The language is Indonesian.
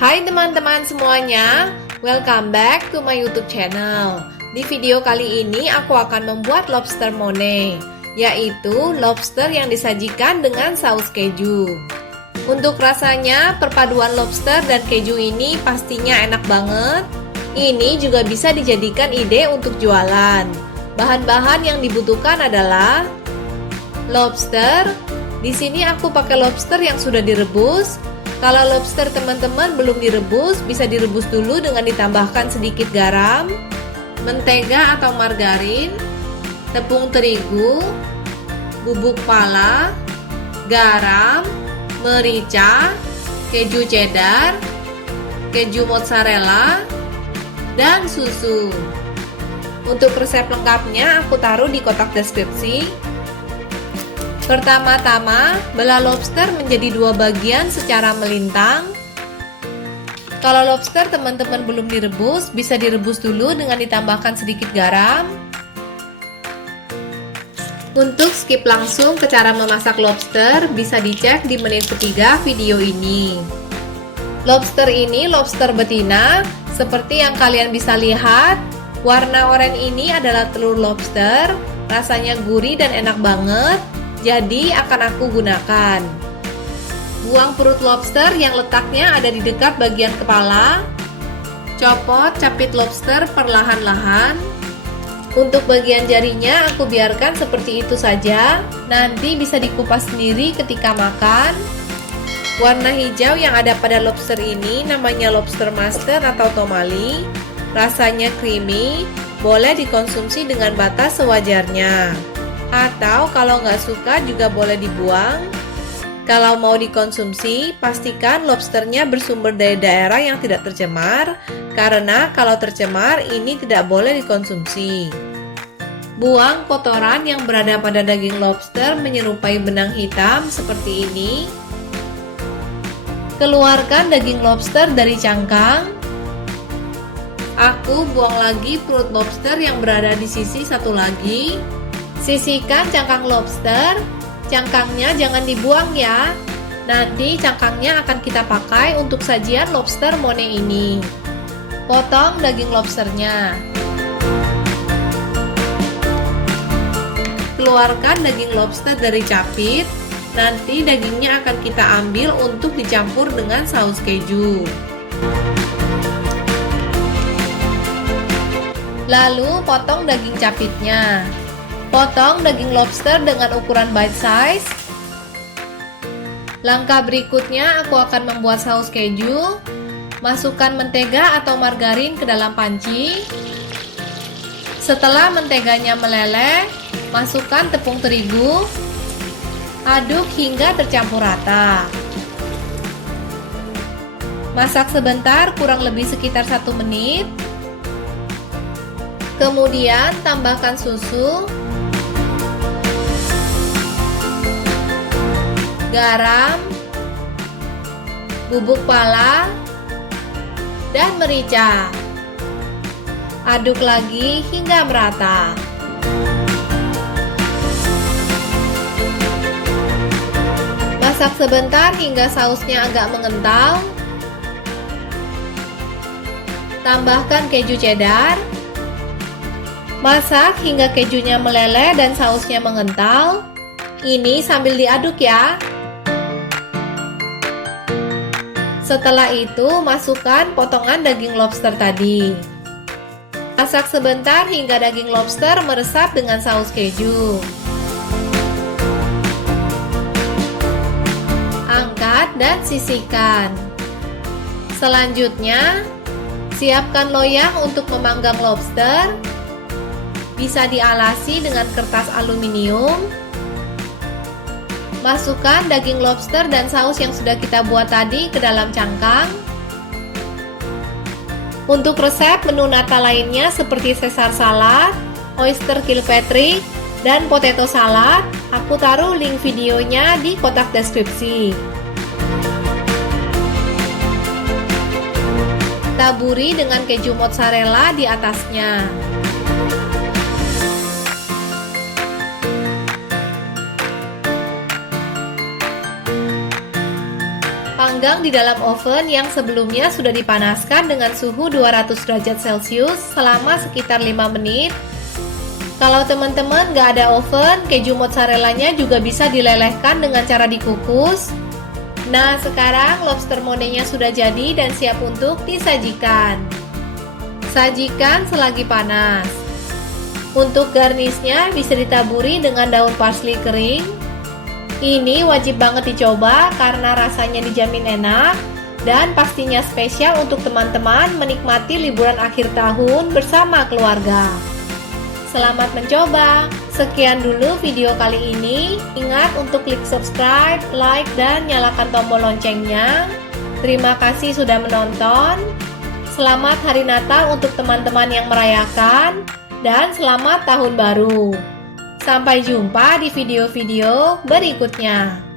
Hai teman-teman semuanya, welcome back to my YouTube channel. Di video kali ini aku akan membuat lobster mone, yaitu lobster yang disajikan dengan saus keju. Untuk rasanya, perpaduan lobster dan keju ini pastinya enak banget. Ini juga bisa dijadikan ide untuk jualan. Bahan-bahan yang dibutuhkan adalah lobster. Di sini aku pakai lobster yang sudah direbus. Kalau lobster teman-teman belum direbus, bisa direbus dulu dengan ditambahkan sedikit garam, mentega atau margarin, tepung terigu, bubuk pala, garam, merica, keju cheddar, keju mozzarella, dan susu. Untuk resep lengkapnya aku taruh di kotak deskripsi. Pertama-tama, belah lobster menjadi dua bagian secara melintang. Kalau lobster teman-teman belum direbus, bisa direbus dulu dengan ditambahkan sedikit garam. Untuk skip langsung ke cara memasak lobster, bisa dicek di menit ketiga video ini. Lobster ini lobster betina, seperti yang kalian bisa lihat. Warna oranye ini adalah telur lobster, rasanya gurih dan enak banget. Jadi akan aku gunakan. Buang perut lobster yang letaknya ada di dekat bagian kepala. Copot capit lobster perlahan-lahan. Untuk bagian jarinya aku biarkan seperti itu saja. Nanti bisa dikupas sendiri ketika makan. Warna hijau yang ada pada lobster ini namanya lobster master atau tomali. Rasanya creamy, boleh dikonsumsi dengan batas sewajarnya. Atau kalau nggak suka juga boleh dibuang. Kalau mau dikonsumsi, pastikan lobsternya bersumber dari daerah yang tidak tercemar, karena kalau tercemar ini tidak boleh dikonsumsi. Buang kotoran yang berada pada daging lobster menyerupai benang hitam seperti ini. Keluarkan daging lobster dari cangkang. Aku buang lagi perut lobster yang berada di sisi satu lagi. Sisihkan cangkang lobster, cangkangnya jangan dibuang ya. Nanti cangkangnya akan kita pakai untuk sajian lobster mone ini. Potong daging lobsternya. Keluarkan daging lobster dari capit. Nanti dagingnya akan kita ambil untuk dicampur dengan saus keju. Lalu potong daging capitnya. Potong daging lobster dengan ukuran bite size. Langkah berikutnya aku akan membuat saus keju. Masukkan mentega atau margarin ke dalam panci. Setelah menteganya meleleh, masukkan tepung terigu. Aduk hingga tercampur rata. Masak sebentar, kurang lebih sekitar 1 menit. Kemudian tambahkan susu, garam, bubuk pala, dan merica. Aduk lagi hingga merata. Masak sebentar hingga sausnya agak mengental. Tambahkan keju cheddar. Masak hingga kejunya meleleh dan sausnya mengental. Ini sambil diaduk ya. Setelah itu, masukkan potongan daging lobster tadi. Masak sebentar hingga daging lobster meresap dengan saus keju. Angkat dan sisihkan. Selanjutnya, siapkan loyang untuk memanggang lobster. Bisa dialasi dengan kertas aluminium. Masukkan daging lobster dan saus yang sudah kita buat tadi ke dalam cangkang. Untuk resep menu nata lainnya seperti Caesar salad, oyster Kilpatrick, dan potato salad, aku taruh link videonya di kotak deskripsi. Taburi dengan keju mozzarella di atasnya. dipanggang di dalam oven yang sebelumnya sudah dipanaskan dengan suhu 200 derajat Celcius selama sekitar 5 menit. Kalau teman-teman nggak ada oven, keju mozzarellanya juga bisa dilelehkan dengan cara dikukus. Nah, sekarang lobster mondenya sudah jadi dan siap untuk disajikan. Sajikan selagi panas. Untuk garnisnya bisa ditaburi dengan daun parsley kering. Ini wajib banget dicoba karena rasanya dijamin enak dan pastinya spesial untuk teman-teman menikmati liburan akhir tahun bersama keluarga. Selamat mencoba. Sekian dulu video kali ini. Ingat untuk klik subscribe, like, dan nyalakan tombol loncengnya. Terima kasih sudah menonton. Selamat Hari Natal untuk teman-teman yang merayakan dan selamat Tahun Baru. Sampai jumpa di video-video berikutnya.